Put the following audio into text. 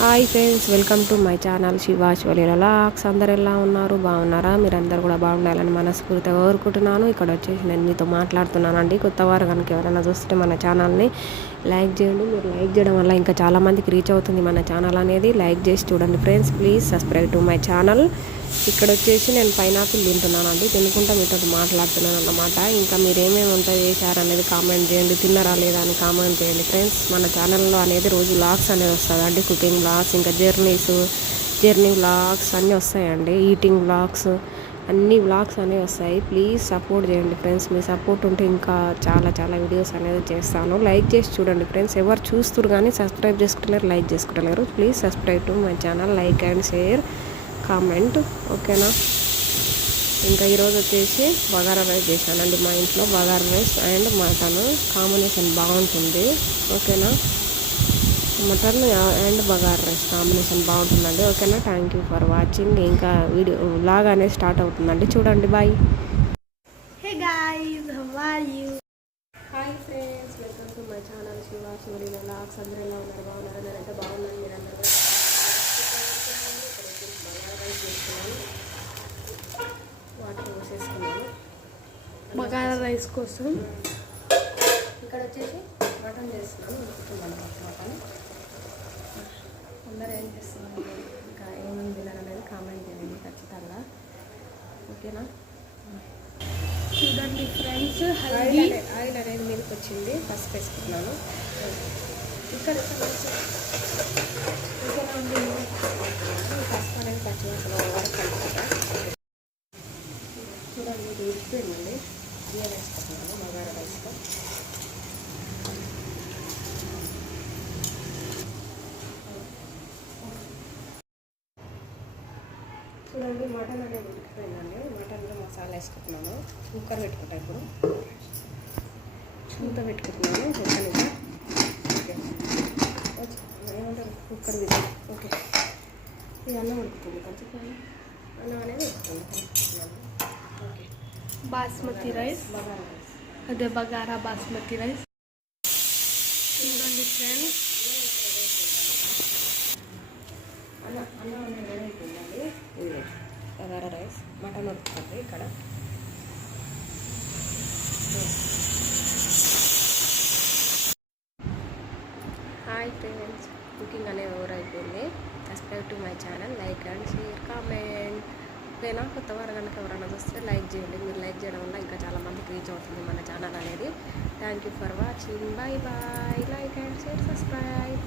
Hi friends welcome to my channel Shiva Shivaleela lakhs అందరు ఎలా ఉన్నారు? బాగున్నారా? మీరందరూ కూడా బాగుండాలని మనస్ఫూర్తిగా కోరుకుంటున్నాను. ఇక్కడ వచ్చేసి నేను మీతో మాట్లాడుతున్నానండి. కొత్త వారు కనుక ఎవరైనా చూస్తే మన ఛానల్ని లైక్ చేయండి. మీరు లైక్ చేయడం వల్ల ఇంకా చాలామందికి రీచ్ అవుతుంది మన ఛానల్ అనేది. లైక్ చేసి చూడండి friends please subscribe to my channel. ఇక్కడ వచ్చేసి నేను పైనాపిల్ తింటున్నాను అండి తినుకుంటా మీతో మాట్లాడుతున్నాను అన్నమాట. ఇంకా మీరు ఏమేమి ఉంటాయి అనేది కామెంట్ చేయండి. తిన్నారా లేదా అని కామెంట్ చేయండి ఫ్రెండ్స్. మన ఛానల్లో అనేది రోజు వ్లాగ్స్ అనేది వస్తుందండి కుకింగ్ వ్లాగ్స్ ఇంకా జర్నీస్ జర్నీ వ్లాగ్స్ అన్నీ వస్తాయండి. ఈటింగ్ వ్లాగ్స్ అన్ని వ్లాగ్స్ అనేవి వస్తాయి. ప్లీజ్ సపోర్ట్ చేయండి ఫ్రెండ్స్. మీ సపోర్ట్ ఉంటే ఇంకా చాలా చాలా వీడియోస్ అనేది చేస్తాను. లైక్ చేసి చూడండి ఫ్రెండ్స్. ఎవరు చూస్తారు కానీ సబ్స్క్రైబ్ చేసుకుంటలేరు like చేసుకుంటలేరు. Please subscribe to my channel. Like and share comment. ఓకేనా? ఇంకా ఈరోజు వచ్చేసి బగారా రైస్ చేశానండి మా ఇంట్లో. Bagara rice and mutton combination బాగుంటుంది. ఓకేనా? Mutton and bagara rice combination బాగుంటుందండి. ఓకేనా? థ్యాంక్ యూ ఫర్ వాచింగ్ ఇంకా వీడియో లాగ్ అనేది స్టార్ట్ అవుతుందండి. చూడండి bye you? Hi friends welcome to my channel Shiva శివరి లాక్స్ అందరూ ఎలా ఉన్నారు? బాగున్నారు? నేనైతే బాగున్నాను. మీరు అందరూ బగారా రైస్ చేస్తున్నాను వాటర్ పోసేసుకున్నాను. బగారా రైస్ కోసం. ఇక్కడ వచ్చేసి మటన్ చేస్తున్నాను. మటన్. అందరూ ఏం చేస్తున్నారు? ఇంకా ఏమేమి అనేది కామెంట్ చేయండి ఖచ్చితంగా. ఓకేనా? చూడండి ఫ్రెండ్స్ ఆయిల్ హల్దీ. ఆయిల్ అనేది మీదకి వచ్చింది. పసుపు వేసుకుంటున్నాను ఇక్కడ పసుపు అనేది వరకు చూడండి ఇది ఉడిపోయిందండి బియ్యం వేసుకుంటున్నాను బగారా రైస్లో చూడండి మటన్ అనేది ఉడికిపోయిందండి. మటన్లో మసాలా వేసుకుంటున్నాను. కుక్కర్ పెట్టుకుంటా ఇప్పుడు. మూత పెట్టుకుంటున్నాను. కుక్కర్. ఏమంటారు? Cooker Vijay okay. ఇది అన్నం ఉడుకుతుంది. కొంచెం అన్నం అనేది ఉడుకుతుంది. Okay. Basmati rice. Bagara rice. అదే బగారా బాస్మతి రైస్. చూడండి ఫ్రెండ్స్. అన్న అన్నం అనేది రెడీ అయిపోయిందండి రైస్ మటన్ ఉడుకుతుంది ఇక్కడ. హాయ్ ఫ్రెండ్స్ కుకింగ్ అనేది ఓవర్ అయిపోయింది. Subscribe to my channel like and share comment. ఓకేనా? కొత్త వారు కనుక ఎవరైనా వస్తే లైక్ చేయండి. మీరు లైక్ చేయడం వల్ల ఇంకా చాలా మందికి రీచ్ అవుతుంది మన ఛానల్ అనేది. Thank you for watching bye bye like and share subscribe